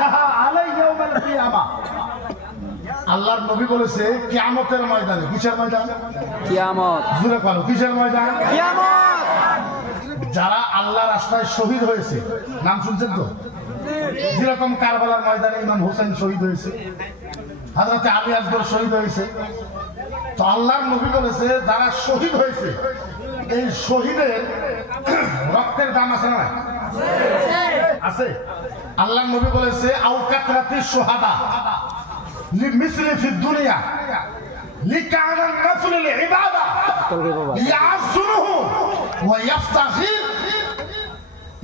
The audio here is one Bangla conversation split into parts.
ওয়াজহা আলাইহি ইয়াউমাল কিয়ামা। আল্লাহর নবী বলেছে কিয়ামতের ময়দানে। কিসের ময়দান? কিয়ামত। জোরে বলো, কিসের ময়দান? কিয়ামত। যারা আল্লাহর রাস্তায় শহীদ হয়েছে, নাম শুনছেন তো? যেরকম কারবালার ময়দানে ইমাম হোসেন শহীদ হয়েছে, হযরত আলী আসগর শহীদ হয়েছে। তো আল্লাহর নবী বলেছে যারা শহীদ হয়েছে এই শহীদের রক্তের দাম আছে না? আছে। আল্লাহর নবী বলেছে আও কাতরাতিশ শুহাদা লিমিসলি ফিদ দুনিয়া লিকানা নাফল আল ইবাদা ইয়াযুরুহু ওয়া ইফতাখির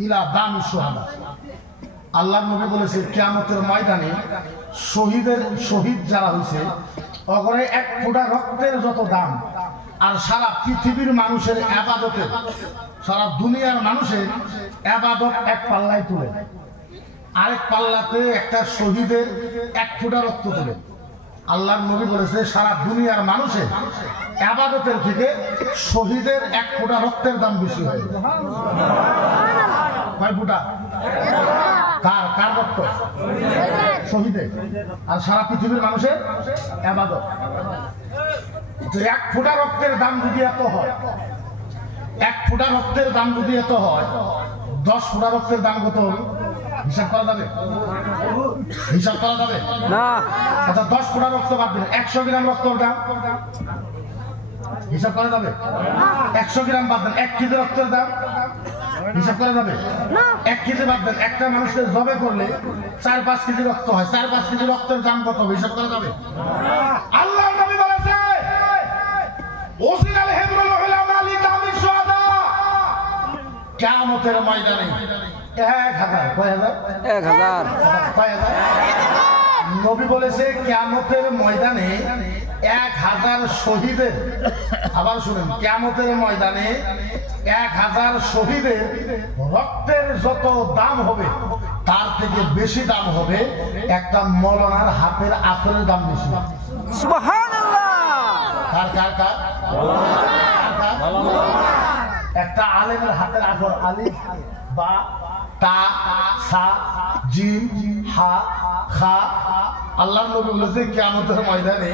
ইলা দামি শুহাদা। আল্লাহর নবী বলেছে কিয়ামতের ময়দানে শহীদ যারা হয়েছে অগরে এক ফোঁটা রক্তের যত দাম, আর সারা পৃথিবীর মানুষের ইবাদতের, সারা দুনিয়ার মানুষের ইবাদত এক পাল্লায় তুলে আরেক পাল্লাতে একটা শহীদের এক ফোঁটা রক্ত তুলে। আল্লাহর নবী বলেছে সারা দুনিয়ার মানুষের ইবাদতের থেকে শহীদের এক ফোঁটা রক্তের দাম বেশি হয়। কয় ফোঁটা? কার রক্ত? শহীদের। আর সারা পৃথিবীর মানুষের ইবাদত। এক ফোঁটা রক্তের দাম যদি এত হয়, এক ফোঁটা রক্তের দাম যদি এত হয়, 10 ফোঁটা রক্তের দাম কত হবে? হিসাব করা যাবে? হিসাব করা যাবে না। আচ্ছা 10 ফোঁটা রক্ত বাদ দিন, 100 গ্রাম রক্তের দাম হিসাব করা যাবে? 100 গ্রাম বাদ দেন, 1 কেজি রক্তের দাম হিসাব করা যাবে? 1 কেজি বাদ দেন, একটা মানুষকে জবে করলে 4-5 কেজি রক্ত হয়, 4-5 কেজি রক্তের দাম কত হবে? হিসাব করা যাবে? আল্লাহর নবী বলেছে ওসিলাল হিবরুল উলামা লিদামি শুহাদা। কিয়ামতের ময়দানে 1000 কয় হাজার? 1000 কয় হাজার? নবী বলেছে কিয়ামতের ময়দানে 1000 শহীদের, আবার শুনুন, কিয়ামতের ময়দানে 1000 শহীদের রক্তের যত দাম হবে তার থেকে বেশি দাম হবে একটা মৌলানার হাতের আতরের দাম বেশি। সুবহানাল্লাহ। কার কার কার? একটা আলেমের হাতের আতর, আলিফ বা তা সা জিম হা খা। আল্লাহর নবী বলেছে কিয়ামতের ময়দানে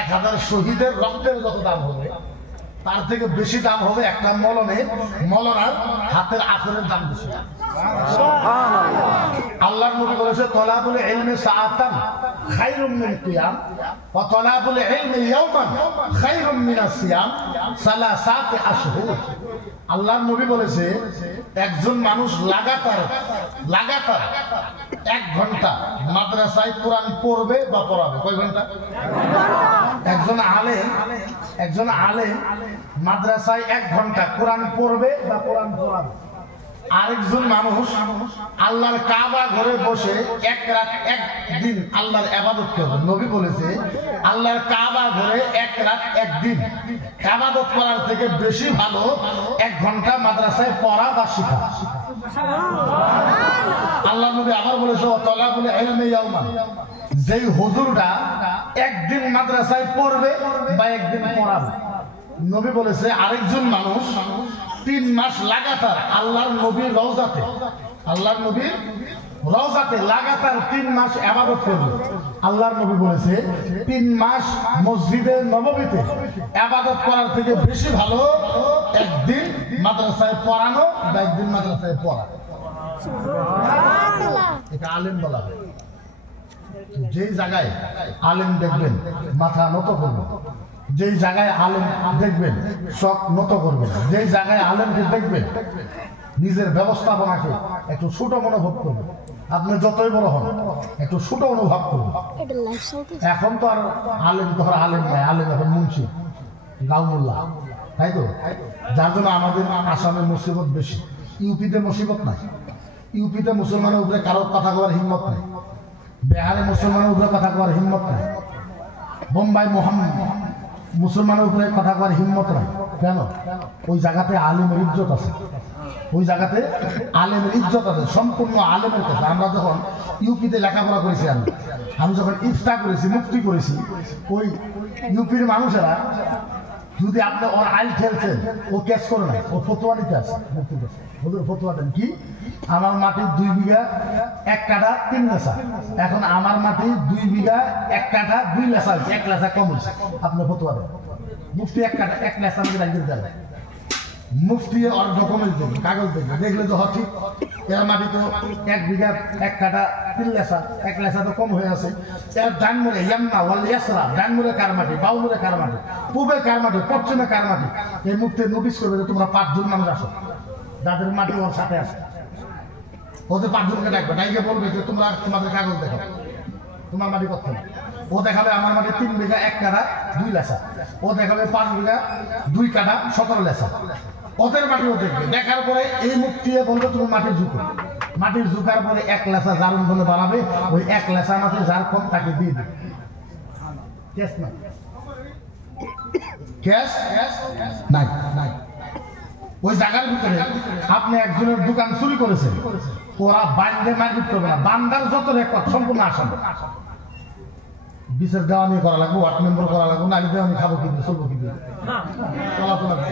1000 শহীদের রক্তের যত দাম হবে তার থেকে বেশি দাম হবে একটা মৌলানার হাতের আতরের দাম বেশি। আল্লাহর নবী বলেছে তলাবুল ইলমি সাআতান খায়রুম মিন কিয়াম ওয়া তলাবুল ইলমি ইয়াওমান খায়রুম মিনাস সিয়াম সালাসাতি আশহুর। আল্লাহর নবী বলেছে একজন মানুষ লাগাতার 1 ঘন্টা মাদ্রাসায় কোরআন পড়বে বা পড়াবে। কয় ঘন্টা? একজন আলেম মাদ্রাসায় 1 ঘন্টা কোরআন পড়বে বা কোরআন পড়াবে। আরেকজন মানুষ আল্লাহর কাবা ঘরে বসে 1 রাত 1 দিন আল্লাহর ইবাদত করবে। নবী বলেছে আল্লাহর কাবা ঘরে 1 রাত 1 দিন ইবাদত করার থেকে বেশি ভালো 1 ঘন্টা মাদ্রাসায় পড়া বা শেখা। আল্লাহ নবী আবার বলেছে তলাবুল ইলমি ইয়াওমান, যেই হুজুরটা একদিন মাদ্রাসায় পড়বে বা একদিন পড়াবে। নবী বলেছে আরেকজন মানুষ 3 মাস লাগাতার আল্লাহর নবীর রওজাতে লাগাতার 3 মাস ইবাদত করবে। আল্লাহর নবী বলেছে 3 মাস মসজিদে নববীতে ইবাদত করার থেকে বেশি ভালো একদিন মাদ্রাসায় পড়ানো বা একদিন মাদ্রাসায় পড়া। এটা আলেম বলা হয়। যেই জায়গায় আলেম দেখবেন মাথা নত করবেন, যেই জায়গায় আলেম দেখবেন চোখ নত করবেন, যেই জায়গায় আলেমকে দেখবেন নিজের ব্যবস্থাপনাকে একটু ছোট মনোভব করবেন। আপনি যতই বড় হন একটু ছোট অনুভব করবেন। এখন তো আর আলেম নাই, আলেম এখন মুন্সি গাউমুল্লাহ, তাই তো? যার জন্য আমাদের আসামে মুসিবত বেশি। ইউপিতে মুসিবত নাই। ইউপিতে মুসলমানের উপরে কারোর কথা কওয়ার হিম্মত নাই। বিহারে মুসলমানের উপরে কথা কওয়ার হিম্মত নাই। বোম্বাই মুসলমানের উপরে কথা কওয়ার হিম্মত নাই। কেন? ওই জায়গাতে আলেমের ইজ্জত আছে। ওই জায়গাতে আলেমের ইজ্জত আছে, সম্পূর্ণ আলেমের কাছে। আমরা যখন ইউপিতে লেখাপড়া করেছি, আমি যখন ইফতা করেছি, মুফতি করেছি, ওই ইউপির মানুষেরা যদি আপনি ওর আইল খেলছেন, ও কেস করে না, ও ফতোয়া নিতে আসে। হুজুর ফতোয়া দেন কি? আমার মাটির 2 বিঘা 1 কাঠা 3 লেসা, এখন আমার মাটির 2 বিঘা 1 কাঠা 2 লেসা, 1 লেসা কম হয়েছে, আপনি ফতোয়া দেন। মুফতি 1 কাঠা 1 লেসা মধ্যে রাখতে দেন। মুফতি ওর ডকুমেন্ট দেবে, কাগজ দেবে, দেখলে তো ঠিক এর মাটি তো 1 বিঘা 1 কাঠা 3 লেসা, 1 লেসা তো কম হয়ে আছে। এর ডান মুড়ে ইয়ামনা ওয়াল ইয়াসরা, ডান মুড়ে কার মাটি, বাউ মুড়ে কার মাটি, পূবে কার মাটি, পশ্চিমে কার মাটি, এই মুফতি নোটিশ করবে যে তোমরা 5 জন মানুষ আসো যাদের মাটি ওর সাথে আছে। ওদের 5 জনকে ডাকবে, ডাইকে বলবে যে তোমরা তোমাদের কাগজ দেখো, তোমার মাটি কত। ও দেখাবে আমার মাটি 3 বিঘা 1 কাঠা 2 লেসা, ও দেখাবে 5 বিঘা 2 কাঠা 17 লেসা। ওদের মাটিও দেখবে, দেখার পরে এই মুক্তি বলবে তুমি মাটির ঝুঁকো, মাটির ঝুঁকার পরে 1 লেসা জারুন বলে বানাবে, ওই 1 লেসা মাটি যার কম তাকে দিয়ে দেবে। ক্যাশ নাই, ক্যাশ নাই, নাই। ওই জায়গার ভিতরে আপনি একজনের দোকান চুরি করেছেন, ওরা বান্ধে মারপিট করবে না, বান্দার যত রেকর্ড সম্পূর্ণ আসাবে। বিচার দেওয়া নিয়ে করা লাগবে, ওয়ার্ড মেম্বার করা লাগবে, না দেওয়া আমি খাবো কি দিয়ে, চলবো কি দিয়ে, চলাতো লাগবে,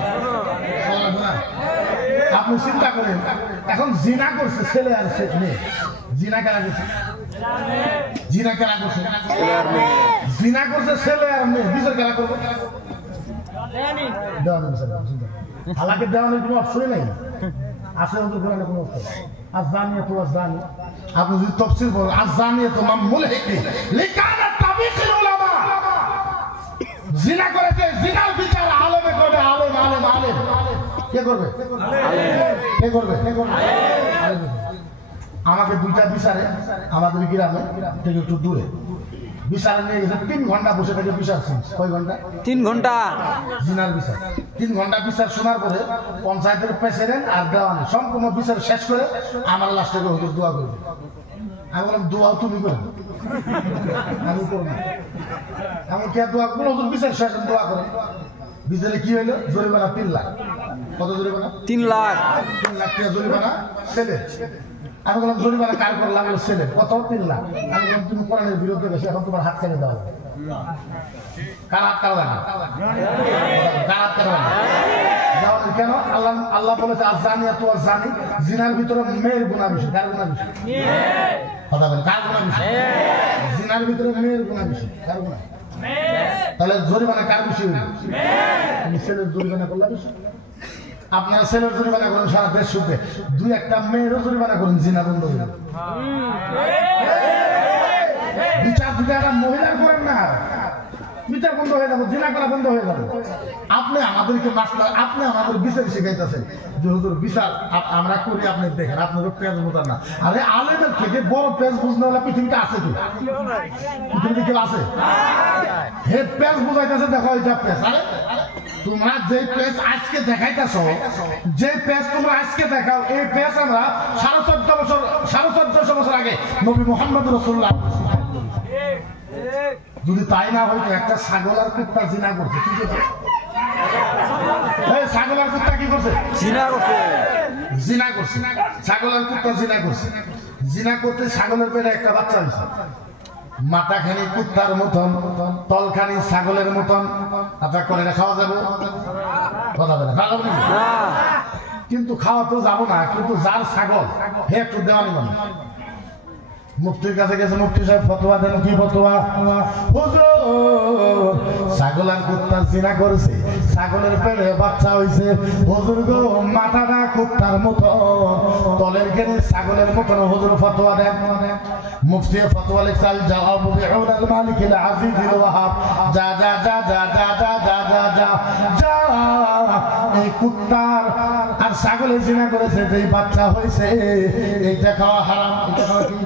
চলাবো না। আপনি চিন্তা করেন, এখন জিনা করছে ছেলে আর মেয়ে, জিনা কেনা করছে, জিনা কেনা করছে, জিনা করছে ছেলে আর মেয়ে, বিচার কেনা করবো, দেওয়া নেই বিচার, হালাকে দেওয়ানোর কোনো অপশনই নাই, আসে ওদের দেওয়ানোর কোনো অপশন। আর জানিয়ে তো জানি, আপনি যদি তফসিল বলেন, আর জানিয়ে তো মামুল হেঁটে লিখানা তাবিকিল উলামা, জিনা করেছে, জিনার বিচার আলেমে করবে, আলেম আলেম আলেম। কে করবে? কে করবে? আমাকে 2টা বিচারে আমাদের গ্রামে থেকে একটু দূরে বিচারে নিয়ে গেছে, 3 ঘন্টা বসে থেকে বিচার শুনছে। কয় ঘন্টা? 3 ঘন্টা জিনার বিচার। 3 ঘন্টা বিচার শোনার পরে পঞ্চায়েতের প্রেসিডেন্ট আর দেওয়ানি সম্পূর্ণ বিচার শেষ করে আমার লাস্টে হুজুর দোয়া করবে। আমি বললাম দোয়াও তুমি করবে, আমি করবো না। এমন কে দোয়া করবো? হুজুর বিচার শেষ দোয়া করে। বিচারে কি হইলো? জরিমানা 3 লাখ। কত জরিমানা? 3 লাখ। 3 লাখ টাকা জরিমানা ছেলে। আমি বললাম জরিমানা কার করে লাগলো? ছেলে। কত? 3 লাখ। আমি বললাম তুমি কোরআনের বিরুদ্ধে গেছো, এখন তোমার হাত কেটে দেওয়া হবে। কার হাত কাটা লাগে? কার হাত কাটা লাগে? কেন? আল্লাহ আল্লাহ বলেছে আযানিয়াতু ওয়াযানি, জিনার ভিতরে মেয়ের গুনাহ বেশি। কার গুনাহ বেশি? কথা বলেন, কার গুনাহ বেশি? জিনার ভিতরে মেয়ের গুনাহ বেশি। কার গুনাহ? তাহলে জরিমানা কার বেশি হইল? তুমি ছেলের জরিমানা করলে বেশি। আপনারা ছেলের জরিমানা করেন সারা দেশ সুখে, 2-1টা মেয়েরও জরিমানা করেন, জিনা বন্ধ হয়ে যাবে। বিচার যদি একটা মহিলার করেন না, বিচার বন্ধ হয়ে যাবে, জিনা করা বন্ধ হয়ে যাবে। আপনি আমাদেরকে মাসলা, আপনি আমাদের বিচার শিখাইতেছেন যে হুজুর বিচার আমরা করি, আপনি দেখেন আপনাদের পেজ বোঝান না। আরে আলেমের থেকে বড় পেজ বুঝতে হলে পৃথিবীতে আছে কি? পৃথিবীতে কেউ আছে? হে পেজ বুঝাইতেছে, দেখো এটা পেজ। আরে তোমরা যে পেজ আজকে দেখাইতেছ, যে পেজ তোমরা আজকে দেখাও, এই পেজ আমরা 1450 বছর আগে নবী মুহাম্মদ রাসূলুল্লাহ। যদি তাই না হয়তো একটা ছাগল আর কুত্তা জিনা করছে, কি করছে? ছাগল আর কুত্তা কি করছে? জিনা করছে। জিনা করছে, ছাগল আর কুত্তা জিনা করছে। জিনা করতে ছাগলের পেটে একটা বাচ্চা হয়েছে, মাথাখানি কুত্তার মতন, তলখানি ছাগলের মতন। আচ্ছা করে খাওয়া যাবে? কথা বলে খাওয়া যাবে না, কিন্তু খাওয়া তো যাবো না। কিন্তু যার ছাগল হে একটু দেওয়ানি মানুষ। মুফতির কাছে গেছে, মুফতি সাহেব ফতোয়া দেন। কি ফতোয়া? হুজুর ছাগল আর কুত্তা জিনা করেছে, ছাগলের পেটে বাচ্চা হইছে। হুজুর গো মাথাটা কুত্তার মতো, তলের গেলে ছাগলের মতন। হুজুর ফতোয়া দেন। মুফতি ফতোয়া লিখছাল জবাব বিউনাল মালিকিল আজিজিল ওয়াহাব। যা যা যা যা যা যা যা যা যা যা, এই কুত্তার আর ছাগলে জিনা করেছে, যেই বাচ্চা হয়েছে, এইটা খাওয়া হারাম। এটা খাওয়া কি?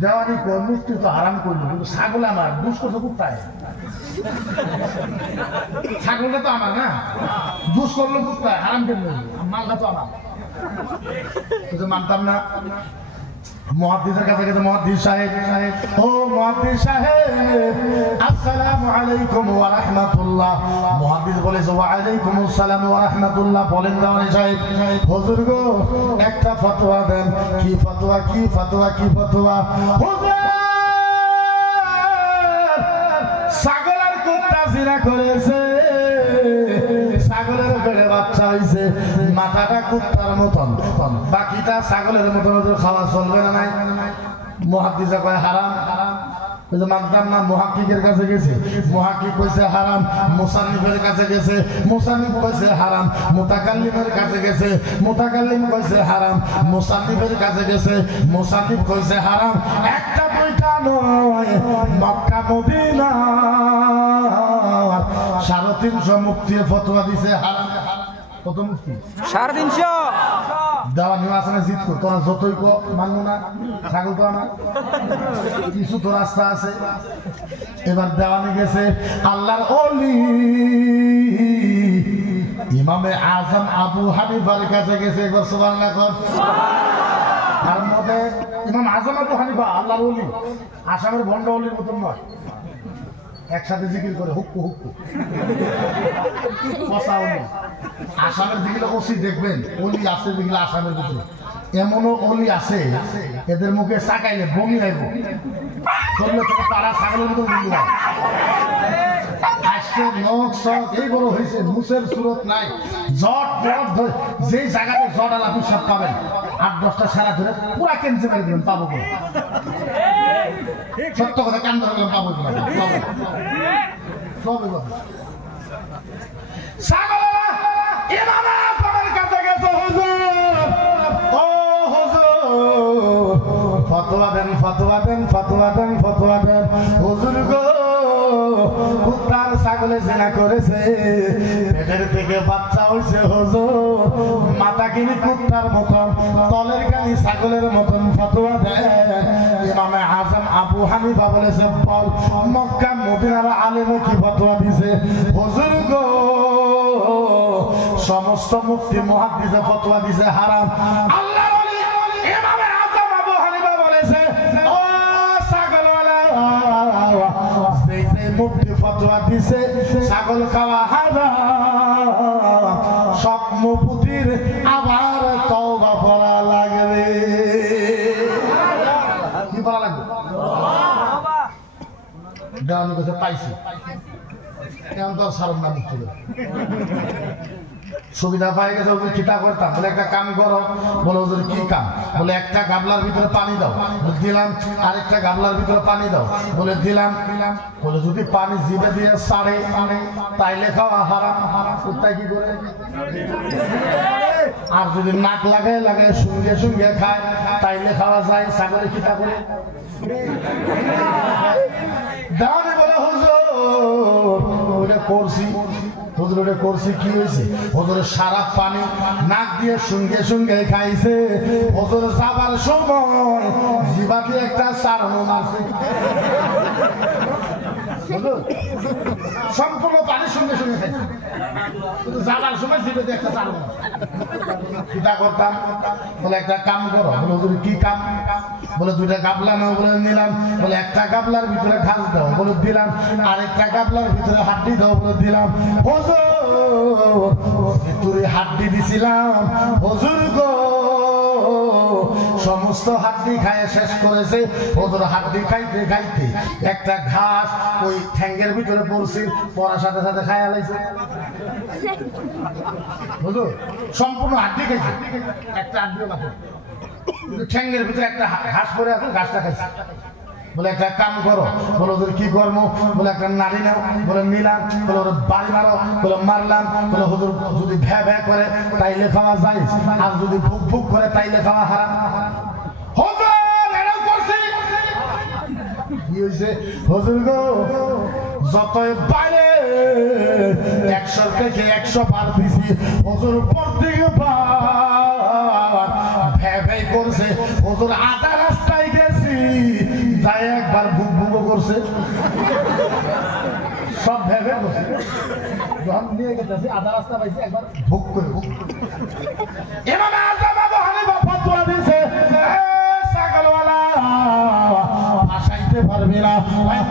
দেওয়ানি মুক্তি তো হারাম করলো, কিন্তু ছাগল আমার দুষ করছে কুত্তায়। ছাগলটা তো আমার না, দুষ করলো কুত্তায়, হারাম কেন? মালটা তো আমার, মানতাম না। মুহাদ্দিসের কাছে গেছে, মুহাদ্দিস সাহেব, ও মুহাদ্দিস সাহেব, আসসালামু আলাইকুম ওয়া রাহমাতুল্লাহ। মুহাদ্দিস বলেছে ওয়া আলাইকুম আসসালাম ওয়া রাহমাতুল্লাহ। বলেন দাওয়ানি সাহেব, হুজুর গো একটা ফতোয়া দেন। কি ফতোয়া? কি ফতোয়া? কি ফতোয়া? হুজুর ছাগল আর কুত্তা জিনা করেছে ছাগলের পেটে বাচ্চা হয়েছে মাথাটা কুত্তার মতন বাকিটা ছাগলের মতন খাওয়া চলবে না নাই মুহাদ্দিসে কয় হারাম মানতাম না মুহাক্কিকের কাছে গেছে মুহাক্কিক কইছে হারাম মুসান্নিফের কাছে গেছে মুসান্নিফ কইছে হারাম মুতাকাল্লিমের কাছে গেছে মুতাকাল্লিম কইছে হারাম মুসান্নিফের কাছে গেছে মুসান্নিফ কইছে হারাম একটা দুইটা নয় মক্কা মদিনা 350 মুফতি ফতোয়া দিছে হারাম কত মুফতি 350 দেওয়া নির্বাচনে জিত কর তোরা যতই কো মানবো না ছাগল তো আমার কিছু তো রাস্তা আছে এবার দেওয়ানি গেছে আল্লাহর ওলি ইমামে আজম আবু হানিফার কাছে গেছে একবার সুবহানাল্লাহ কর আর মতে ইমাম আজম আবু হানিফা আল্লাহর ওলি আসামের ভণ্ড ওলির মতন নয় একসাথে জিকির করে হুক্কু হুক্কু কথা ওলি আসামের দিকে ওসি দেখবেন ওলি আছে যেগুলো আসামের ভিতরে এমনও ওলি আছে এদের মুখে চাকাইলে বমি লাগব করলে থেকে তারা ছাগলের মতো বমি হয় আজকে নখ সখ এই বড় হয়েছে মুসের সুরত নাই জট জট ধরে যেই জায়গাতে জট আলা সব পাবেন 8-10টা সারা ধরে পুরা কেঞ্চে মেরে দিবেন পাবো কোনো সত্য কথা কান ধরে গেলাম পাবো কোনো সবই কথা ছাগলেরা ইমাম আজমের কাছে গেছে হুজুর ও হুজুর ফতোয়া দেন ফতোয়া দেন ফতোয়া দেন ফতোয়া দেন হুজুর গো কুত্তার ছাগলে জিনা করেছে পেটের থেকে বাচ্চা হইছে হুজুর মাথা কিনি কুত্তার মতন তলের কানি ছাগলের মতন ফতোয়া দেন ইমামে আজম আবু হানিফা বলেছে বল মক্কা মদিনার আলেমে কি ফতোয়া দিছে হুজুর গো সমস্ত মুফতি মুহাদ্দিসে ফতোয়া দিছে হারাম আল্লাহর ওলি ইমামে আজম আবু হানিফা বলেছে ও ছাগলওয়ালা সেই মুফতি ফতোয়া দিছে ছাগল খাওয়া হারাম সব মুফতির আবার তওবা করা লাগবে কি করা লাগবে তওবা দান করে পাইছি কেন তো সারম না মুক্তি সুবিধা পাই গেছে ওদের চিন্তা করতাম বলে একটা কাম করো বলে ওদের কি কাম বলে একটা গাবলার ভিতরে পানি দাও দিলাম আরেকটা গাবলার ভিতরে পানি দাও বলে দিলাম বলে যদি পানি জিভে দিয়ে সাড়ে তাইলে খাওয়া হারাম তাই কি করে আর যদি নাক লাগায় লাগায় সঙ্গে সঙ্গে খায় তাইলে খাওয়া যায় ছাগলে চিন্তা করে দাঁড়ানে বলে হুজুর ওটা করছি হুজুর ওটা করছি কি হয়েছে হুজুর সারা পানি নাক দিয়ে সঙ্গে সঙ্গে খাইছে হুজুর যাবার সময় জিভা দিয়ে একটা চারণ আছে সম্পূর্ণ পানির সঙ্গে সঙ্গে খাইছে যাবার সময় জিভে দিয়ে একটা চারণ চিন্তা করতাম বলে একটা কাম করো বলে হুজুর কি কাম বলে দুইটা গাবলা নাও বলে নিলাম বলে একটা গাবলার ভিতরে ঘাস দাও বলে দিলাম আরেকটা গাবলার ভিতরে হাড্ডি দাও বলে দিলাম হুজুর ভিতরে হাড্ডি দিছিলাম হুজুর গো সমস্ত হাড্ডি খায় শেষ করেছে হুজুর হাড্ডি খাইতে খাইতে একটা ঘাস ওই ঠ্যাঙ্গের ভিতরে পড়ছে পড়ার সাথে সাথে খাইয়া লাইছে হুজুর সম্পূর্ণ হাড্ডি খাইছে একটা হাড্ডিও না ঠ্যাঙ্গের ভিতরে একটা ঘাস পড়ে আছে ঘাসটা খাইছে বলে একটা কাম করো বলে ওদের কি কর্ম বলে একটা নারী নাও বলে নিলাম বলে ওর বাড়ি মারো বলে মারলাম বলে হুজুর যদি ভ্যা ভ্যা করে তাইলে খাওয়া যায় আর যদি ভুক ভুক করে তাইলে খাওয়া হারাম হুজুর এটাও করছি কি হয়েছে হুজুর গো যতই বাইরে 100 থেকে 100 বার দিছি হুজুর প্রত্যেকবার ভ্যা ভ্যাই করছে হুজুর আধা রাস্তায় গেছি তাই একবার ভুক ভুকও করছে সব ভেবে করছে যখন নিয়ে গেছে আধা রাস্তা পাইছে একবার ভুক করে ইমাম আজম আবু হানিফা ফতোয়া দিয়েছে ছাগলওয়ালা আসাইতে পারবি না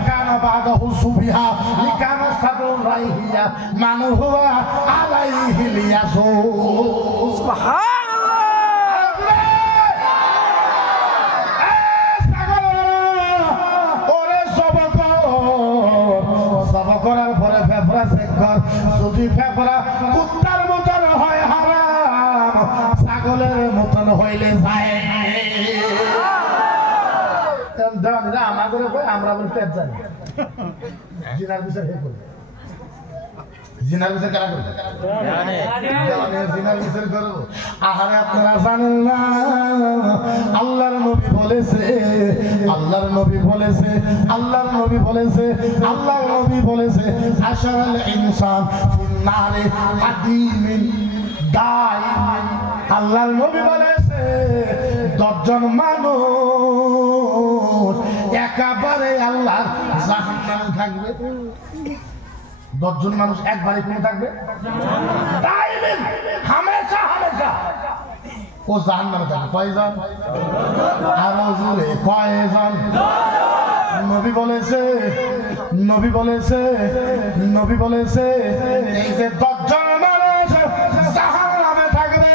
কানা বাদাহু সুবিহা লিকানা সাদুন রাইহিয়া মানু হুয়া আলাইহি লিয়াসু সুবহান করার পরে আছে ঘর যদি ফেফড়া কুত্তার মতন হয় হারাম ছাগলের মতন হইলে যায় আমাদের আমরা বলি পেট জানি জিনার বিচার হে করি জিনার বিচার কারা করবে জিনার বিচার করবো আহারে আপনারা জানেন না আল্লাহর নবী বলেছে আল্লাহর নবী বলেছে আল্লাহর নবী বলেছে আল্লাহর নবী বলেছে আশারাল ইনসান ফিন্নারে আদিমিন দাইমিন আল্লাহর নবী বলেছে 10 জন মানুষ একেবারে আল্লাহর জাহান্নামে থাকবে 10 জন মানুষ একবারে কোন থাকবে দাইমিন হামেশা হামেশা ও জাহান্নামে থাকবে কয়জন আরো জোরে কয়জন নবী বলেছে নবী বলেছে নবী বলেছে এই যে 10 জন মানুষ জাহান্নামে থাকবে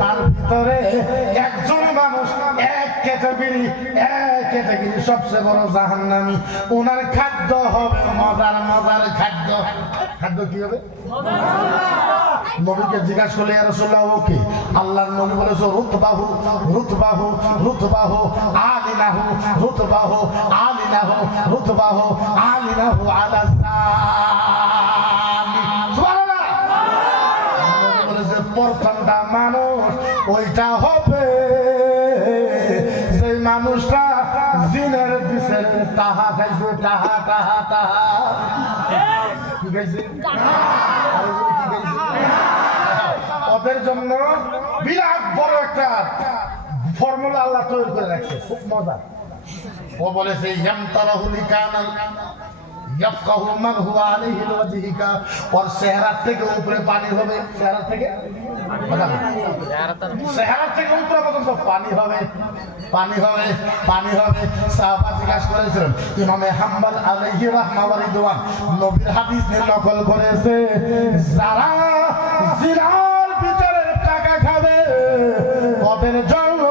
তার ভিতরে একজন মানুষ এক ক্যাটাগরি সবচেয়ে বড় জাহান্নামী ওনার খাদ্য হবে মজার মজার খাদ্য খাদ্য কি হবে নবীকে জিজ্ঞাসা করলে ইয়া রাসূলুল্লাহ ওকে আল্লাহর নবী বলেছে রুতবাহু রুতবাহু রুতবাহু আলিনাহু রুতবাহু আলিনাহু রুতবাহু আলিনাহু আলা সামি সুবহানাল্লাহ নবী বলেছে প্রথমটা মানুষ ওইটা হবে সেই মানুষটা জিনের দিছে তাহা খাইছে তাহা তাহা তাহা কি খাইছে ওদের জন্য বিরাট বড় একটা ফর্মুলা আল্লাহ তৈরি করে রাখছে খুব মজা ও বলেছে ইয়ামতারাহুল কানাল ইয়াফকাহু মান হুয়া আলাইহি ওয়াজহিকা ওর চেহারা থেকে উপরে পানি হবে চেহারা থেকে উপরে পর্যন্ত পানি হবে পানি হবে পানি হবে সাহাবা জিজ্ঞাসা করেছিলেন ইমামে হাম্বল আলাইহি রাহমা ওয়া রিদওয়ান নবীর হাদিস নকল করেছে যারা জিনার ভিতরে টাকা খাবে ওদের জন্য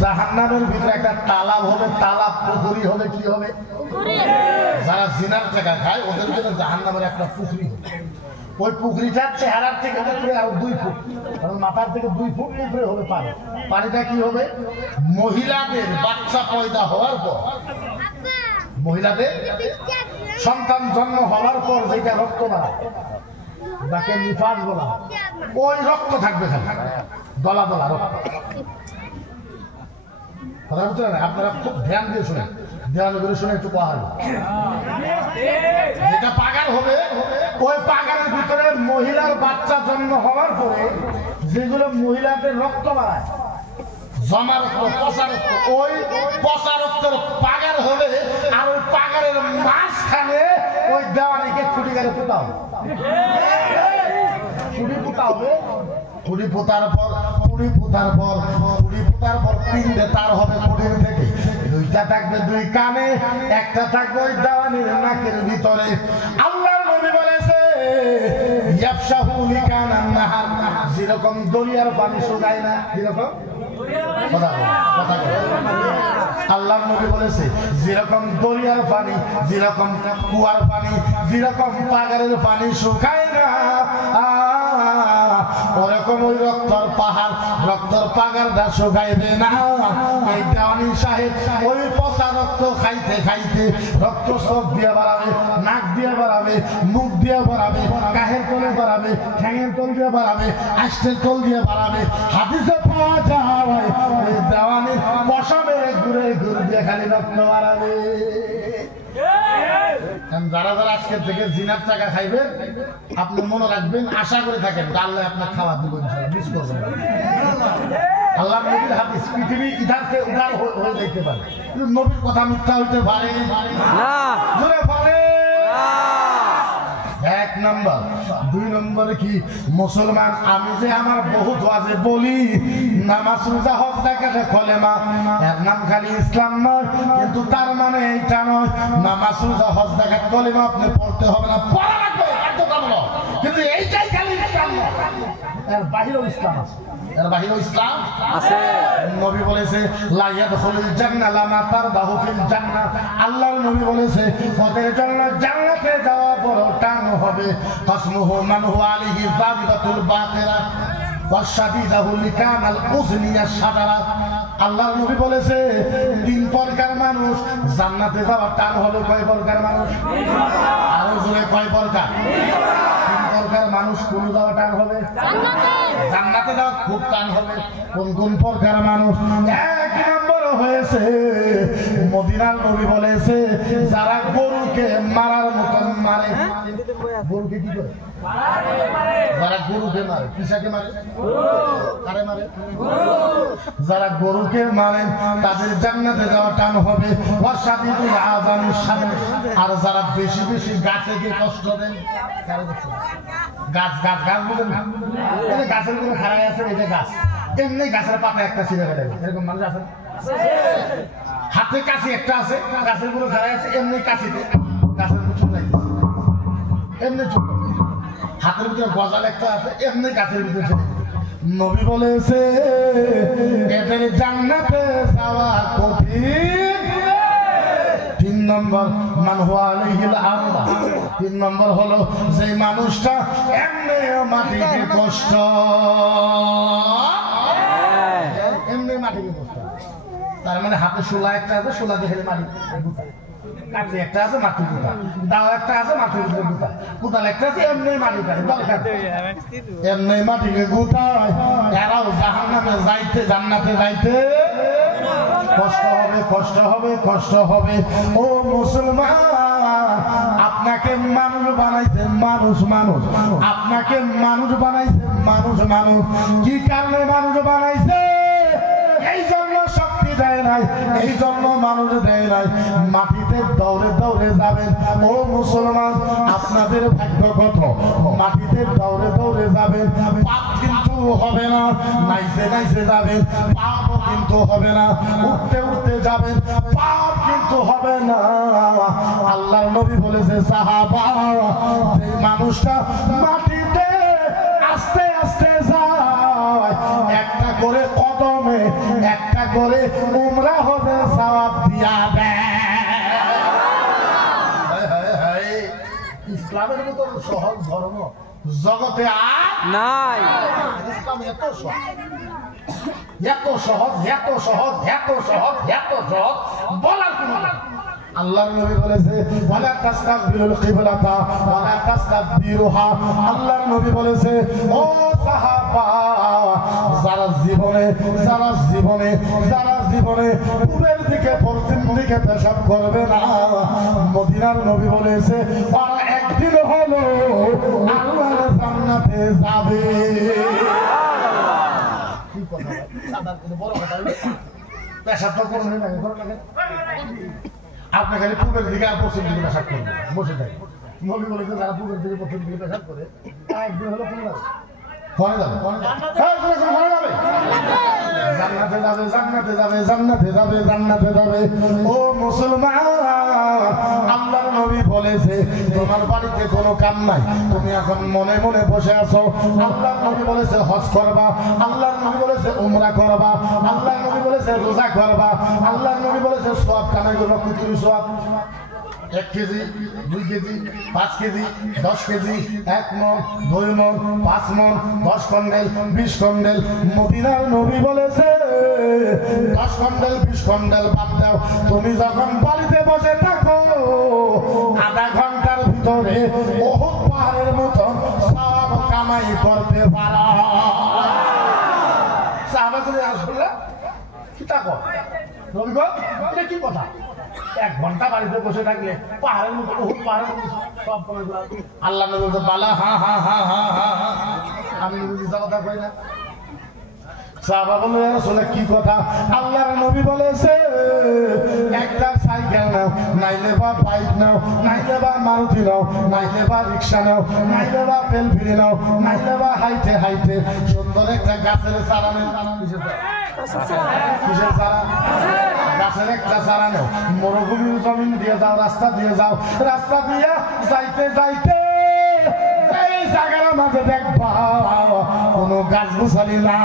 জাহান্নামের ভিতরে একটা তালাব হবে তালাব পুকুরি হবে কি হবে যারা জিনার টাকা খায় ওদের জন্য জাহান্নামের একটা পুকুরি হবে ওই পুকুরিটার চেহারার থেকে আরো 2 ফুট কারণ মাথার থেকে 2 ফুট উপরে হবে পানি পানিটা কি হবে মহিলাদের বাচ্চা পয়দা হওয়ার পর মহিলাদের সন্তান জন্ম হওয়ার পর যেটা রক্ত বাড়ায় যাকে নিফাস বলা ওই রক্ত থাকবে দলা দলা রক্ত কথা বুঝলেন আপনারা খুব ধ্যান দিয়ে শুনেন ধ্যান করে শুনে একটু পাহাড় যেটা পাগার হবে ওই পাগারের ভিতরে মহিলার বাচ্চা জন্ম হওয়ার পরে যেগুলো মহিলাদের রক্ত বাড়ায় জমা রক্ত পচা রক্ত ওই পচা রক্তের পাগার হবে আর ওই পাগারের মাঝখানে ওই দেওয়ানিকে খুঁটি গাড়ি পোতা হবে খুঁটি পোতা হবে খুঁটি পোতার পর পিণ্ডে তার হবে খুঁটির থেকে 2টা থাকবে 2 কানে একটা থাকবে ওই দেওয়ানির নাকের ভিতরে আল্লাহর নবী বলেছে ইয়াফশাহু লিকানান নাহার যেরকম দরিয়ার পানি শুকায় না যেরকম আল্লাহর নবী বলেছে যেরকম দরিয়ার পানি যেরকম কুয়ার পানি যেরকম পাগারের পানি শুকায় না ওরকম ওই রক্তর পাহাড় রক্তর পাগারটা শুকাইবে না এই দেওয়ানি সাহেব ওই পচা রক্ত খাইতে খাইতে রক্ত চোখ দিয়ে বাড়াবে নাক দিয়ে বাড়াবে মুখ দিয়ে বাড়াবে কাহের তলে বাড়াবে ঠ্যাঙের তল দিয়ে বাড়াবে আষ্টের তল দিয়ে বাড়াবে হাদিসে পাওয়া যায় এই দেওয়ানি পশমে ঘুরে ঘুরে দিয়ে খালি রক্ত বাড়াবে যারা যারা আজকের থেকে জিনার টাকা খাইবেন আপনি মনে রাখবেন আশা করে থাকেন আল্লাহ আপনার খাওয়া দিব মিস করবেন আল্লাহ নবীর হাদিস পৃথিবী ইধার থেকে উধার হয়ে যেতে পারে কিন্তু নবীর কথা মিথ্যা হইতে পারে না জোরে পারে এক নম্বর 2 নম্বরে কি মুসলমান আমি যে আমার বহুত ওয়াজে বলি নামাজ রোজা হজ যাকাত কলেমা এর নাম খালি ইসলাম নয় কিন্তু তার মানে এইটা নয় নামাজ রোজা হজ যাকাত কলেমা আপনি পড়তে হবে না পড়া লাগবে বাধ্যতামূলক কিন্তু এইটাই খালি ইসলাম নয় এর বাহিরেও ইসলাম আছে, এর বাহিরেও ইসলাম আছে। নবী বলেছে লা ইয়াদখুলুল জান্নাহ লামা তারদাহু ফিল জান্নাহ, আল্লাহর নবী বলেছে ওদের জন্য জান্নাতে যাওয়া বড় টান হবে। কাসমুহু মান হুয়া আলাইহি যাবিবাতুল বাকিরা ওয়াশাদিদাহু লিকানাল উজনিয়া শাজারা। আল্লাহর নবী বলেছে তিন প্রকার মানুষ জান্নাতে যাওয়ার টান হবে। কয় প্রকার মানুষ? আরো জোরে কয় প্রকার? তিন প্রকার মানুষ কোন যাওয়া টান হবে? জান্নাতে যাওয়া খুব টান হবে। কোন কোন প্রকার মানুষ? এক নম্বর হয়েছে মদিনার নবী বলেছে যারা গরুকে মারার মতন মারে। গরুকে কি করে? যারা গরুকে মারে। কিসাকে মারে? কারে মারে? যারা গরুকে মারে তাদের জান্নাতে যাওয়া টান হবে। ওয়াশাদিদুল আযামিস শামস, আর যারা বেশি বেশি গাছকে কষ্ট দেয়। গাছ গাছ গাছ বলেন না, এই গাছের কোনো খাড়াই আছে, এটা গাছ এমনি গাছের পাতা একটা ছিঁড়ে ফেলে এরকম মানুষ আছে। হাতে কাছি একটা আছে, গাছের কোনো খাড়াই আছে, এমনি কাছিতে গাছের ছোট এমনি ছোট। হাতের ভিতরে গজাল একটা আছে, এমনি গাছের ভিতরে ছেড়ে। নবী বলেছে এদের জান্নাতে যাওয়া কঠিন। তিন নম্বর মান হুয়া আলাইহিল আমা, তিন নম্বর হলো যে মানুষটা এমনি মাটিতে কষ্ট, এমনি মাটিতে কষ্ট। তার মানে হাতে শোলা একটা আছে, শোলা দেখে মাটি কাটে একটা আছে, মাটির গুতা দাও একটা আছে, মাটির ভিতরে গুতা কুতাল একটা আছে, এমনি মাটি কাটে দরকার এমনি মাটিকে গুতায়। এরাও জাহান্নামে যাইতে জান্নাতে যাইতে কষ্ট হবে, কষ্ট হবে, কষ্ট হবে। ও মুসলমান, আপনাকে মানুষ বানাইছে মানুষ, মানুষ আপনাকে মানুষ বানাইছে মানুষ, মানুষ কি কারণে মানুষ বানাইছে? এই জন্য শক্তি দেয় নাই, এই জন্য মানুষ দেয় নাই। মাটিতে দৌড়ে দৌড়ে যাবেন। ও মুসলমান, আপনাদের ভাগ্য কত, মাটিতে দৌড়ে দৌড়ে যাবেন। পাপ কিন্তু হবে না, নাইছে নাইছে যাবেন, পাপও কিন্তু হবে না। উঠতে উঠতে যাবেন, পাপ কিন্তু হবে না। আল্লাহর নবী বলেছে সাহাবা, যে মানুষটা মাটিতে আস্তে আস্তে যায়, একটা করে কদমে একটা করে উমরা হবে সওয়াব দিয়া দেয়। ইসলামের মতো সহজ ধর্ম জগতে আর নাই। ইসলাম এত সহজ, এত সহজ, এত সহজ, এত সহজ, এত সহজ বলার কোনো। আল্লাহর নবী বলেছে ওয়ালা তাস্তাকবিলুল কিবলাতা ওয়ালা তাস্তাকবিরুহা। আল্লাহর নবী বলেছে ও সাহাবা, যারা জীবনে যারা জীবনে যারা জীবনে পূবের দিকে পশ্চিম দিকে পেশাব করবে না, মদিনার নবী বলেছে ওরা একদিন হলো আল্লাহর জান্নাতে যাবে। কি কথা সাদা বড় কথা, পেশাব তো করবে না, করো না। আপনি খালি পূবের দিকে আর পশ্চিম দিকে পেশাব করবেন, বসে থাকে। নবী বলেছে যারা পূবের দিকে পশ্চিম দিকে পেশাব করে একদিন হলো কোন যাবে, ঘরে যাবে, ঘরে যাবে, জান্নাতে যাবে, জান্নাতে যাবে, জান্নাতে যাবে, জান্নাতে যাবে। ও মুসলমান, আল্লাহর নবী বলেছে তোমার বাড়িতে কোনো কাম নাই, তুমি এখন মনে মনে বসে আছো। আল্লাহর নবী বলেছে হজ করবা, আল্লাহর নবী বলেছে উমরা করবা, আল্লাহর নবী বলেছে রোজা করবা, আল্লাহর নবী বলেছে সওয়াব কামাই করবা। কুতুরি সওয়াব 1 কেজি, 2 কেজি, 5 কেজি, 10 কেজি, 1 মণ, 2 মণ, 5 মণ, 10 কন্ডেল, 20 কন্ডেল। মদিনার নবী বলেছে 10 কন্ডেল 20 কন্ডেল বাদ দাও, তুমি যখন বাড়িতে বসে থাকো আধা ঘন্টার ভিতরে উহুদ পাহাড়ের মতো সব কামাই করতে পারো। সাহাবাগণ আসলে কি তা কর নবী গো, এটা কি কথা? 1 ঘন্টা বাড়িতে বসে থাকলে পাহাড়ের মতো উহুদ পাহাড়ের মতো সব কামাই করা। আল্লাহ নবী বলতে বালা হ্যাঁ হ্যাঁ হ্যাঁ হ্যাঁ হ্যাঁ হ্যাঁ, আমি যদি কথা কই না। সাহাবা বলল ইয়া রাসূলুল্লাহ কি কথা? আল্লাহর নবী বলেছে একটা সাইকেল নাও, নাইলে বা বাইক নাও, নাইলে বা মারুতি নাও, নাইলে বা রিকশা নাও, নাইলে বা পেলফিরি নাও, নাইলে বা হাইটে হাইটে সুন্দর একটা গাছের চারা নাও। কিসের চারা? গাছের একটা চারা নাও, মরুভূমির জমিন দিয়ে যাও, রাস্তা দিয়ে যাও, রাস্তা দিয়ে যাইতে যাইতে এই জায়গার মাঝে দেখবা কোনো গাছ গোছালি না,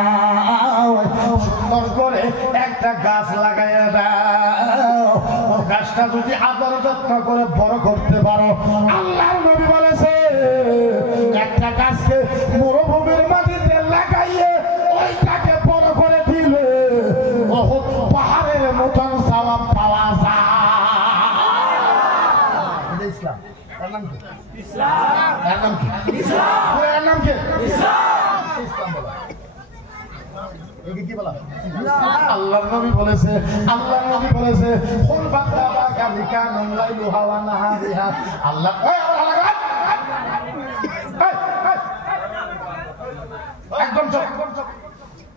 সুন্দর করে একটা গাছ লাগাইয়া দাও। ও গাছটা যদি আদর যত্ন করে বড় করতে পারো, আল্লাহর নবী বলেছে একটা গাছকে মরুভূমির মাটিতে লাগাইয়ে ওইটাকে বড় করে দিলে বহুত পাহাড়ের মতন সওয়াব পাওয়া যায়। ইসলাম এর নাম কি? ইসলাম এর নাম কি? ইসলাম এর নাম কি? ইসলাম। ইসলাম বলা একে কি বলা? আল্লাহর নবী বলেছে, আল্লাহর নবী বলেছে কুল বাকাবা কালিকা নাইলু হাওয়া নাহারিহা। আল্লাহ একদম চুপ,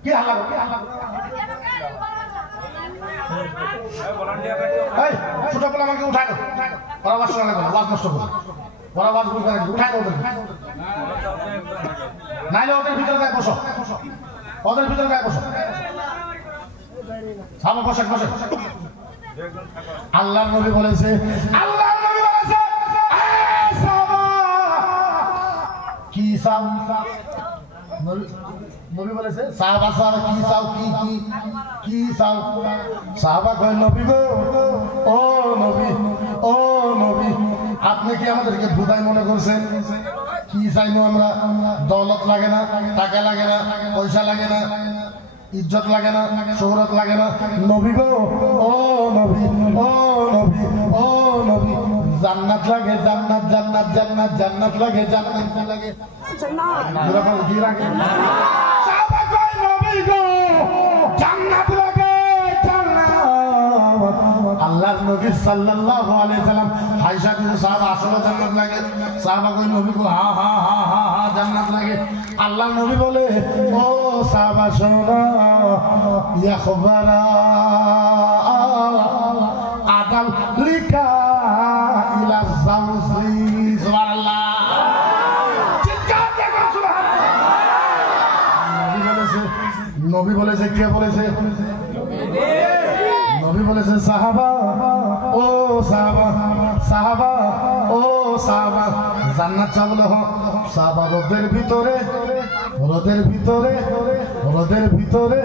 কি হাল্লা কি হাল্লা? এই ছোট বলে আমাকে উঠায় দাও, ওরা ওয়াজ শোনা লাগবে না, ওয়াজ নষ্ট করবে, ওরা ওয়াজ বুঝবে না, উঠায় দাও ওদের, নাইলে ওদের ভিতরে যায় বসো, ওদের ভিতরে যায় বসো, সামনে বসে বসে। আল্লাহর নবী বলেছে, আল্লাহর নবী বলেছে কি চাও? নবী বলেছে সাহাবা সাহাবা কি চাও? কি কি কি চাও? সাহাবা কয় নবী গো, ও নবী, ও নবী, আপনি কি আমাদেরকে বুধাই মনে করছেন? কি চাইনো আমরা? দৌলত লাগে না, টাকা লাগে না, পয়সা লাগে না, ইজ্জত লাগে না, শোহরত লাগে না। নবী গো, ও নবী, ও নবী, ও নবী, জান্নাত লাগে, জান্নাত জান্নাত জান্নাত জান্নাত লাগে, জান্নাত লাগে, জান্নাত কি লাগে? সাহাবা কয় নবী গো জান্নাত লাগে, জান্নাত। আল্লাহর নবী সাল্লাল্লাহু আলাইহি সাল্লাম আয়েশা বিনতে সাহাবা আসলে জান্নাত লাগে? সাহাবা কয় নবী গো হ্যাঁ হ্যাঁ হ্যাঁ হ্যাঁ হ্যাঁ জান্নাত লাগে। আল্লাহর নবী বলে ও সাহাবা শোনো, ইয়া খবরা আদাল লিকা ইলা জাওজি। সুবহানাল্লাহ, চিৎকার করে সুবহানাল্লাহ। নবী বলেছে, কে বলেছে? নবী বলেছে সাহাবা, ও সাহাবা, সাহাবা, ও সাহাবা, জান্নাত চাবলে হোক। সাহাবা রোদের ভিতরে, রোদের ভিতরে, রোদের ভিতরে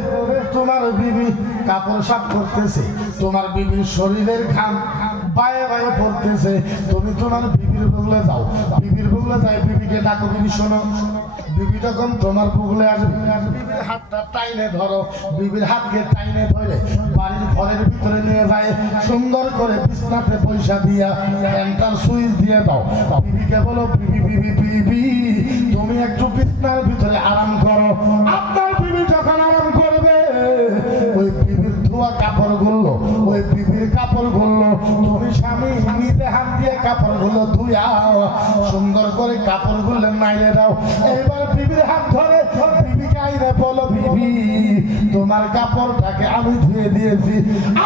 তোমার বিবি কাপড় সাফ করতেছে, তোমার বিবির শরীরের ঘাম বায়ে বায়ে পড়তেছে, তুমি তোমার বিবির বুগলে যাও, বিবির বুগলে যাই বিবিকে ডাকো, বিবি শোনো। বিবি যখন তোমার বুগলে আসবে, বিবির হাতটা টাইনে ধরো, বিবির হাতকে টাইনে ধরে বাড়ির ঘরের ভিতরে নিয়ে যায়, সুন্দর করে বিছনাতে পয়সা দিয়া এন্টার সুইচ দিয়ে দাও। বিবিকে বলো বিবি বিবি বিবি তুমি একটু বিছনার ভিতরে আরাম করো। আপনার বিবি যখন আরাম করবে, ওই বিবির ধোয়া কাপড় গুলো, ওই বিবির কাপড় গুলো তুমি স্বামী নিজে হাত দিয়ে কাপড় গুলো ধুয়া সুন্দর করে কাপড় গুলো নাইলে দাও। এইবার বিবির হাত ধরে বিবিকে আইনে বলো বিবি তোমার কাপড়টাকে আমি ধুয়ে দিয়েছি।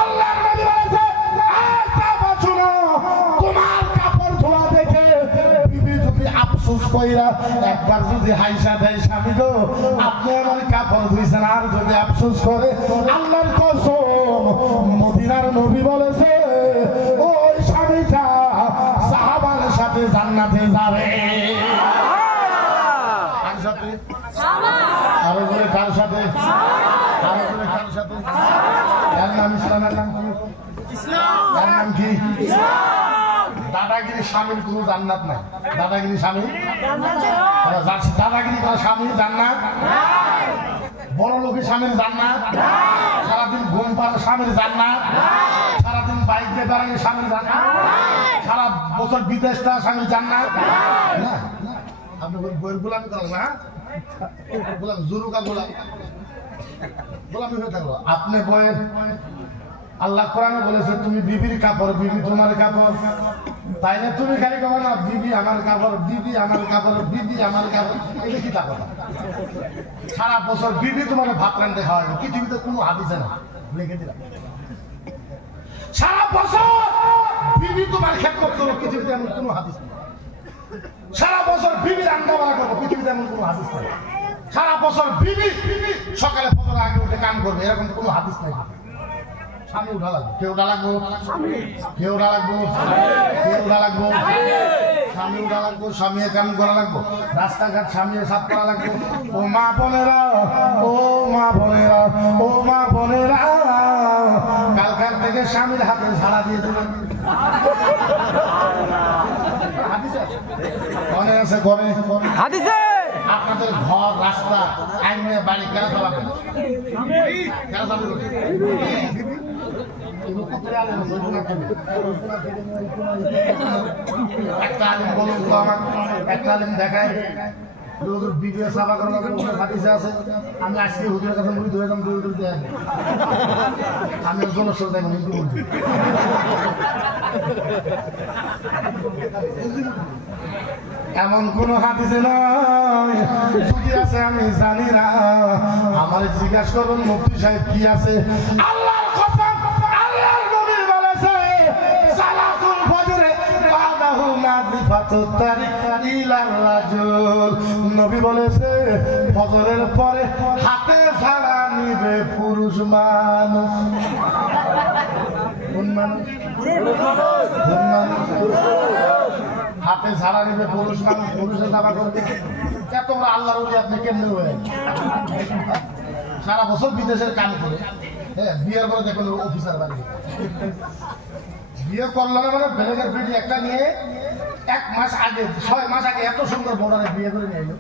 আল্লাহর নবী বলেছে তোমার কাপড় ধোয়া দেখে বিবি যদি আফসোস কইরা একবার যদি হাইসা দেয়, স্বামী গো আপনি আমার কাপড় ধুইছেন, আর যদি আফসোস করে, আল্লাহর কসম মদিনার নবী বলেছে ওই স্বামীটা সাহাবার সাথে জান্নাতে যাবে। কার সাথে? আরো বলে কার সাথে? আরো বলে কার সাথে? এর নাম ইসলামের নাম কি? ইসলাম। এর নাম কি? ইসলাম। দাদাগিরি স্বামীর কোনো জান্নাত নাই। দাদাগিরি স্বামী, দাদাগিরি করা স্বামী জান্নাত, বড় লোকের স্বামীর জান্নাত, সারাদিন ঘুম পাড়ার স্বামীর জান্নাত, সারাদিন বাইক দিয়ে বেড়ানোর স্বামীর জান্নাত, সারা বছর বিদেশ তার স্বামীর জান্নাত। আপনি বইয়ের গোলামি করেন না, জুরুকা গোলামি হয়ে থাকলো। আপনি বইয়ের আল্লাহ কোরআনে বলেছে তুমি বিবির কাপড়, বিবি তোমার কাপড়, তাই না? তুমি খালি কবে না বিবি আমার কাপড়, বিবি আমার কাপড়, বিবি আমার কাপড়, এটা কি তা কথা? সারা বছর বিবি তোমার ভাত রান্ধতে খাওয়ায়, পৃথিবীতে কোনো হাদিসে না, লিখে দিলাম। সারা বছর বিবি তোমার খেদমত করো, পৃথিবীতে এমন কোনো হাদিস নেই। সারা বছর বিবি রান্না বাড়া করবো, পৃথিবীতে এমন কোনো হাদিস নেই। সারা বছর বিবি সকালে ফজর আগে উঠে কাম করবে, এরকম কোনো হাদিস নেই। স্বামী উঠা লাগবে, কেউ উঠা লাগবো, কেউ উঠা লাগবো, কেউ উঠা লাগবো। স্বামী উঠা লাগবো, স্বামী কাম করা লাগবো, রাস্তাঘাট স্বামী সাফ করা লাগবো। ও মা বোনেরা, ও মা বোনেরা, ও মা বোনেরা, কালকার থেকে স্বামীর হাতে ঝাড়া দিয়ে দেবেন। মনে আছে ঘরে হাদিসে আপনাদের ঘর রাস্তা আইনে বাড়ি কেন চালাবেন? কেন চালাবেন? একটা আলিম বলুন তো আমার, একটা আলিম দেখায় বিবিএ সাফা করার হাদিসে আছে। আমি আজকে হুজুরের কাছে মুড়ি ধরে দৌড় আমি জনসর দেখো কিন্তু বলছি এমন কোন হাদিসে নয়, যদি আছে আমি জানি না। আমার জিজ্ঞাসা করুন মুফতি সাহেব কি আছে। আল্লাহর কসম, আল্লাহর নবী বলেছে সালাতুল ফজরে বাদাহু নাযিফাতুত তারিক ইলার রাজুল। নবী বলেছে ফজরের পরে হাতে ঝাড়া নিবে পুরুষ মানুষ। কোন মানুষ? হাতে ঝাড়া নেবে পুরুষ মানুষ, পুরুষের দাবা করবে। এত বড় আল্লাহর ওলি আপনি কেমনে হয়ে সারা বছর বিদেশের কাম করে, হ্যাঁ বিয়ের করে দেখুন অফিসার বাড়ি বিয়ে করলো না মানে বেলেগের পিঠে একটা নিয়ে 1 মাস আগে 6 মাস আগে এত সুন্দর বোর্ডারে বিয়ে করে নিয়ে এলো,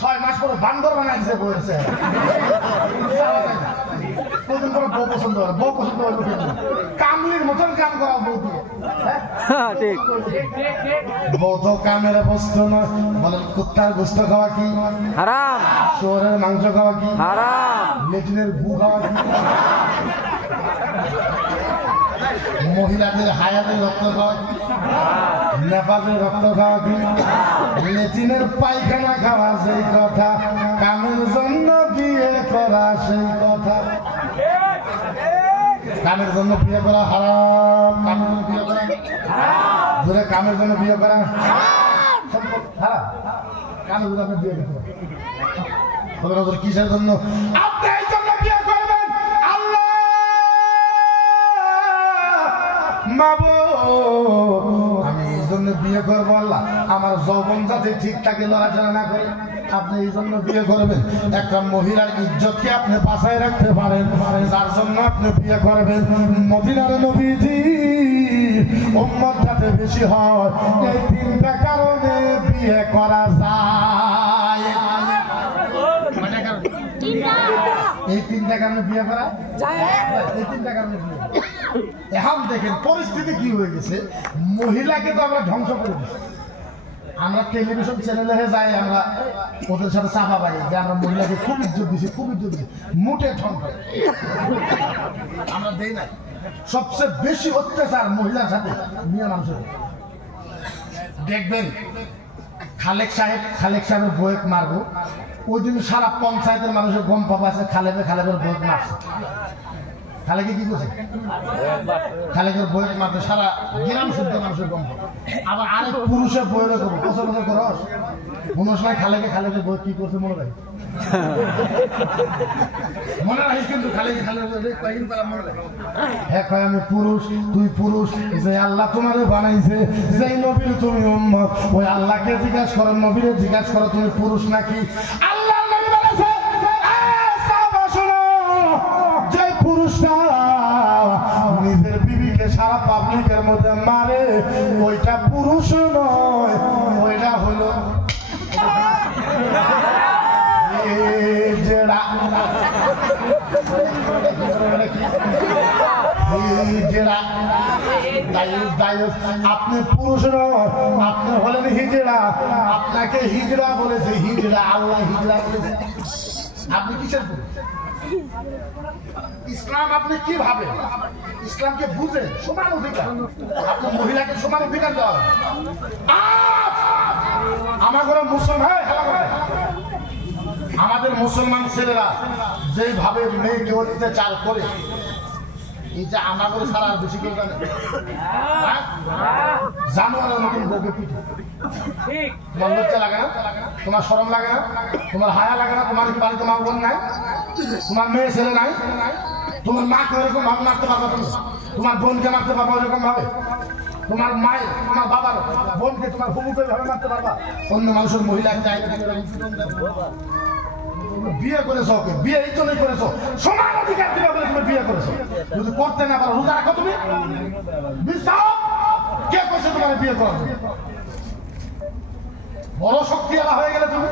6 মাস পরে বান্দর বানায় দিচ্ছে বইয়েছে। কদিন পরে বউ পছন্দ হয়, বউ পছন্দ হয় কামলির মতন কাম করা বউ দিয়ে। বউ তো কামের বস্তু নয়। বলেন কুত্তার গোস্ত খাওয়া কি হারাম? শুয়োরের মাংস খাওয়া কি হারাম? লেট্রিনের গু খাওয়া কি? মহিলাদের হায়াতের রক্ত খাওয়া কি? নেপালের রক্ত খাওয়া কি? লেট্রিনের পায়খানা খাওয়া সেই কথা, কামের জন্য বিয়ে করা সেই কথা। কামের জন্য বিয়ে করা হারাম, কামের জন্য বিয়ে করা ধরে কামের জন্য বিয়ে করা হারাম। কামের জন্য আপনি বিয়ে করতে পারেন, কিসের জন্য আপনি এই জন্য বিয়ে করবেন? আল্লাহ মাবুদ, আমি এই জন্য বিয়ে করবো আল্লাহ আমার যৌবন যাতে ঠিক থাকে, লড়াচড়া না করে। আপনি এই জন্য বিয়ে করবেন একটা মহিলার ইজ্জতকে আপনি বাঁচায় রাখতে পারেন, যার জন্য আপনি বিয়ে করবেন। মদিনার নবীজি উম্মত যাতে বেশি হয়, এই 3টা কারণে বিয়ে করা যায়। এই 3টা কারণে বিয়ে করা যায়, এই 3টা কারণে বিয়ে। এখন দেখেন পরিস্থিতি কি হয়ে গেছে, মহিলাকে তো আমরা ধ্বংস করে দিচ্ছি। আমরা টেলিভিশন চ্যানেলে যাই, আমরা ওদের সাথে চাপা পাই যে আমরা মহিলাকে খুব ইজ্জত দিচ্ছি, খুব ইজ্জত দিচ্ছি। মুটে ঠন আমরা দেই না। সবচেয়ে বেশি অত্যাচার মহিলার সাথে মেয়ে মানুষের। দেখবেন খালেক সাহেবের বউয়েক মারবো, ওই দিন সারা পঞ্চায়েতের মানুষের গম পাবা আছে খালেকের বউয়েক মারছে। খালেকে কি করছে? খালেকের বউয়েক মারছে, সারা গ্রাম শুদ্ধ মানুষের গম পাবা। আবার আরেক পুরুষের বউয়ের করবো, বছর বছর করস মনে হয় খালেকের বউ কি করছে মনে রাখি, মনে রাখিস কিন্তু হ্যাঁ কয় আমি পুরুষ, তুই পুরুষ, যে আল্লাহ তোমারে বানাইছে, যেই নবীর তুমি উম্মত, ওই আল্লাহকে জিজ্ঞাসা করো, নবীরে জিজ্ঞাসা করো তুমি পুরুষ নাকি। আল্লাহ নবী বলেছে যে পুরুষটা নিজের বিবিকে সারা পাবলিকের মধ্যে মারে, ওইটা পুরুষ নয়, ওইটা হলো আপনি পুরুষ নয়, আপনি হলেন হিজড়া। আপনাকে হিজড়া বলেছে, হিজড়া আল্লাহ হিজড়া বলেছে। আপনি কিসের পুরুষ? ইসলাম আপনি কি ভাবেন? ইসলামকে বুঝেন সমান অধিকার, আপনার মহিলাকে সমান অধিকার দেওয়া। আমার কোনো মুসলমান, আমাদের মুসলমান ছেলেরা যেভাবে মেয়েকে অত্যাচার করে, এটা আমাদের ছাড়া আর বেশি কেউ জানে? জানোয়ারের মতন বউকে পিঠে। তোমার লজ্জা লাগে না? তোমার শরম লাগে না? তোমার হায়া লাগে না? তোমার কি বাড়িতে মা বোন নাই? তোমার মেয়ে ছেলে নাই? তোমার মাকে ওরকম ভাবে মারতে পারবো তুমি? তোমার বোনকে মারতে পারবো ওরকম ভাবে? তোমার মায়ের, তোমার বাবার বোনকে তোমার হুবুকে ভাবে মারতে পারবা? অন্য মানুষের মহিলা চাইলে বিয়ে করেছো, ওকে বিয়ে এই জন্যই করেছো, সমান অধিকার দিবা বলে তুমি বিয়ে করেছো। যদি করতে না পারো রোজা রাখো তুমি? বিশ্বাস কে কইছে তোমার বিয়ে করার জন্য? বড় শক্তিওয়ালা হয়ে গেলে তুমি।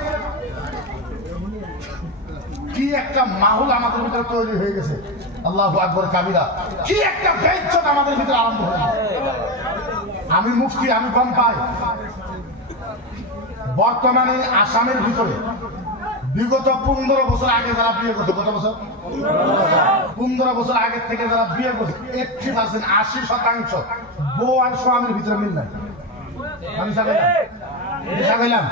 কি একটা মাহল আমাদের ভিতরে তৈরি হয়ে গেছে, আল্লাহু আকবার কাবিরা। কি একটা বেইজ্জত আমাদের ভিতরে আরম্ভ হয়ে গেছে। আমি মুফতি, আমি কম পাই। বর্তমানে আসামের ভিতরে বিগত 15 বছর আগে যারা বিয়ে করছে, কত বছর? 15 বছর আগের থেকে যারা বিয়ে করছে 80%, 80% বউ আর স্বামীর ভিতরে মিল নাই। আমি চাইলাম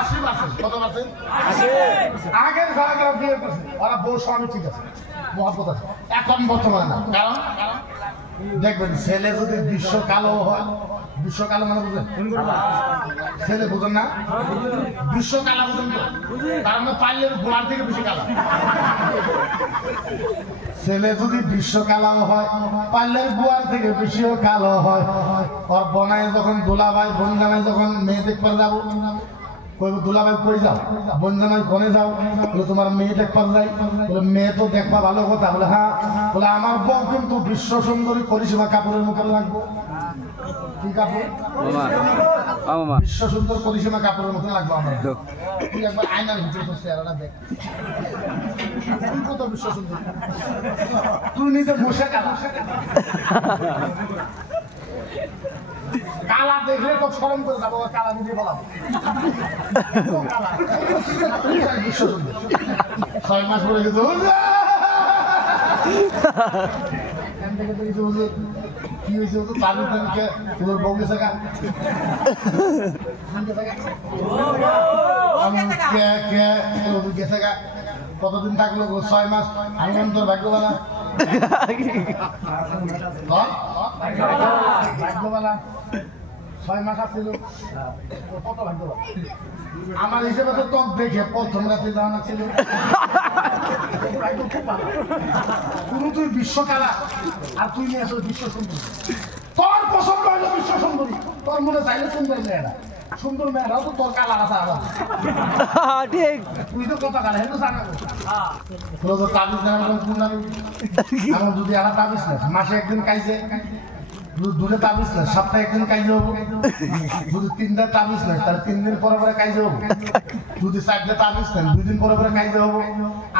80%, কত পার্সেন্ট? আগের যারা বিয়ে করছে ওরা বউ স্বামী ঠিক আছে, মহব্বত আছে। এখন বর্তমানে না। কারণ দেখবেন ছেলে যদি বিশ্ব কালো হয়, বিশ্ব কালো মানে বুঝলেন? ছেলে বুঝেন না? বিশ্ব কালা বুঝেন তো? তার মানে পাইলে গোড়ার থেকে বেশি কালা। ছেলে যদি বিশ্ব কালো হয়, পাইলের গোয়ার থেকে বেশিও কালো হয়। ওর বনায় যখন দোলাভাই বনজানায় যখন মেয়ে দেখতে যাবো, দুলাভাই কই যাও? বনজানাই কোনে যাও? বলে তোমার মেয়ে দেখবার যাই। বলে মেয়ে তো দেখবা ভালো কথা। বলে হ্যাঁ। বলে আমার বউ কিন্তু বিশ্ব সুন্দরী করিসীমা কাপড়ের মুখে লাগবো। কি কাপড়? বিশ্ব সুন্দর করিসীমা কাপড়ের মতো লাগবে আমার। তুই একবার আয়নার ভিতরে তোর চেহারাটা দেখ, তুই কত বিশ্ব সুন্দর। তুই নিজে বসে কালা, কালা দেখলে তো শরম করে যাবো, কালা নিজে বলাবো। 6 মাস পরে গেছে কি হয়েছে? তোর বউ গেছে গেছে গা। কতদিন থাকলো? 6 মাস। আমি তোর ভাগ্যবালা, ভাগ্যবালা 6 মাস আসছিল। কত ভাগ্যবালা আমার হিসেবে তো তোর দেখে প্রথম রাতে জানা ছিল। কোনো তুই বিশ্ব কালা আর তুই নিয়ে আসলে বিশ্ব সুন্দরী। তোর পছন্দ হলো বিশ্ব সুন্দরী, তোর মনে চাইলে সুন্দর মেয়েরা, সুন্দর মেয়েরাও তো তোর কালা আছে আলাদা। ঠিক, তুই তো কত কালা হেন জানা। তাবিজ না আমার যদি আলাদা তাবিজ না, মাসে একদিন কাইছে, দুটো তাবিজ না সপ্তাহে একদিন কাইজে হবো। যদি 3টা তাবিজ নাই তাহলে 3 দিন পরে পরে কাইজে হবো। যদি 4টা তাবিজ নেন 2 দিন পরে পরে কাইজে হবো।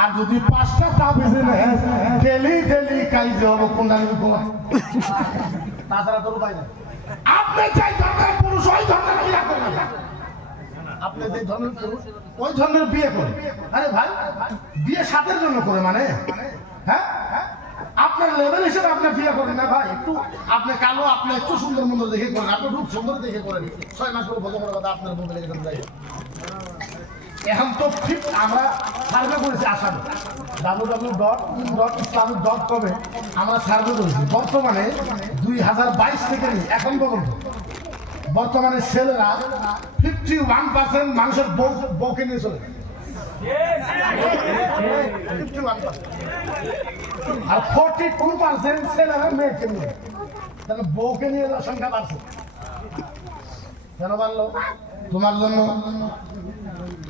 আর যদি 5টা তাবিজ নেন ডেলি ডেলি কাইজে হবো। কোনটা নিবি কোন? তাছাড়া তোর উপায় নাই। আপনি চাই ধরনের পুরুষ ওই ধরনের বিয়ে করেন না। আপনি যে ধরনের পুরুষ ওই ধরনের বিয়ে করেন। আরে ভাই বিয়ে সাথের জন্য করে মানে, হ্যাঁ আপনার লেভেল হিসেবে আপনি বিয়ে করেন না ভাই। একটু আপনি কালো, আপনি একটু সুন্দর মন্দির দেখে করেন, আপনি খুব সুন্দর দেখে করেন। 6 মাস পর বলতে কথা আপনার মোবাইলে গেছেন যাই। এখন তো ঠিক আমরা সার্ভে করেছি আসামে www.islamic.com আমরা সার্ভে করেছি। বর্তমানে 2022 থেকে নিয়ে এখন পর্যন্ত বর্তমানে ছেলেরা 51% মানুষের বউকে নিয়ে চলে, 51%। আর 42% ছেলেরা মেয়েকে নিয়ে। তাহলে বউকে নিয়ে সংখ্যা বাড়ছে। কেন বাড়লো? তোমার জন্য।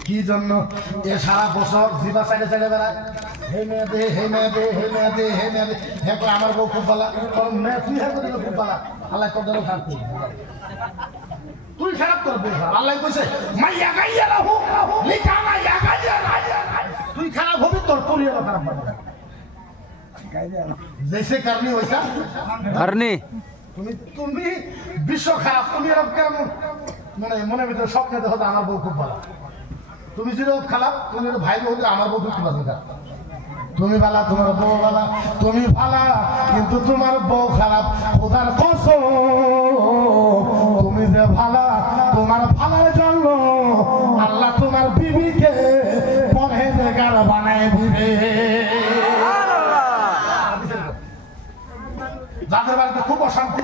কি জন্য? এ সারা বছর জিবা সাইডে সাইডে বেড়ায়, হে মেয়ে দে, হে মেয়ে দে, হে মেয়ে দে, হে মেয়ে দে। হ্যাঁ করে আমার বউ খুব ভালো, মেয়ে তুই হ্যাঁ করে খুব ভালো। আল্লাহ তোর দ্বারা খারাপ করবি, তুই খারাপ তোর বউ খারাপ। আল্লাহ কইছে মাইয়া গাইয়া রাহু লিখা মাইয়া গাইয়া, তুই খারাপ হবি তোর পরিবার খারাপ হবে। जैसे करनी वैसा करनी। তুমি বিশ্ব খারাপ, তুমি এরকম কেমন মনে ভিতরে স্বপ্ন দেখো আমার বউ খুব ভালো। তুমি যেরকম খারাপ, তুমি ভাই বউ আমার বউ খুব ভালো। তুমি ভালা, তোমার বউ ভালা, তুমি ভালা কিন্তু তোমার বউ খারাপ। খোদার কসম তুমি যে ভালা, তোমার ভালার জন্য আল্লাহ তোমার বিবিকে পরহেজগার বানায় দিবে। যাদের বাড়িতে খুব অশান্তি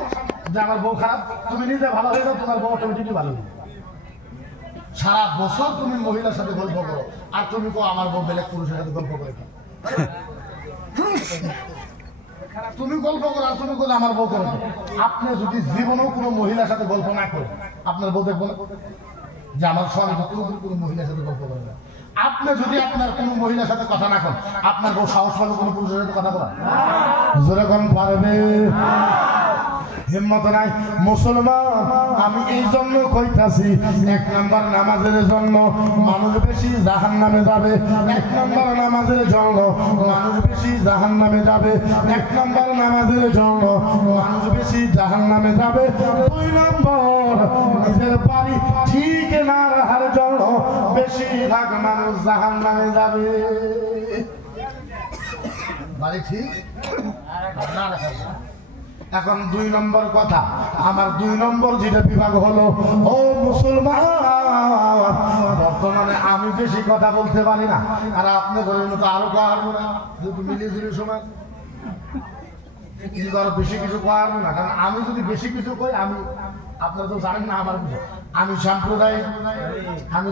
যে আমার বউ খারাপ, তুমি নিজে ভালো হয়ে যাও, তোমার বউ অটোমেটিকলি ভালো হবে। সারা বছর তুমি মহিলার সাথে গল্প করো আর তুমি কো আমার বউ বেলেগ পুরুষের সাথে গল্প করে। তুমি গল্প করো আর তুমি বলে আমার বউ করো। আপনি যদি জীবনেও কোনো মহিলার সাথে গল্প না করেন, আপনার বউ দেখবো না যে আমার স্বামী তো কোনো মহিলার সাথে গল্প করে না। আপনি যদি আপনার কোনো মহিলার সাথে কথা না করেন, আপনার বউ সাহস পাবে কোনো পুরুষের সাথে কথা বলা? যেরকম পারবে, হিম্মত নাই। মুসলমান আমি এই জন্য কইতাছি, 1 নাম্বার নামাজের জন্য মানুষ বেশি জাহান্নামে যাবে। 1 নাম্বার নামাজের জন্য মানুষ বেশি জাহান্নামে যাবে। 1 নাম্বার নামাজের জন্য মানুষ বেশি জাহান্নামে যাবে। 2 নম্বর নিজের বাড়ি ঠিক না রাখার জন্য বেশিরভাগ মানুষ জাহান্নামে যাবে। বাড়ি ঠিক না রাখার জন্য। এখন 2 নম্বর কথা, আমার 2 নম্বর যেটা বিভাগ হলো, ও মুসলমান বর্তমানে আমি বেশি কথা বলতে পারি না, আর আপনি ঘরের মতো আরো পারবো না, যেহেতু মিলিয়ে ঝুলি সমাজ কিন্তু আরো বেশি কিছু পারবো না। কারণ আমি যদি বেশি কিছু কই, আমি আপনারা তো জানেন না আমার বিষয়, আমি সাম্প্রদায়িক, আমি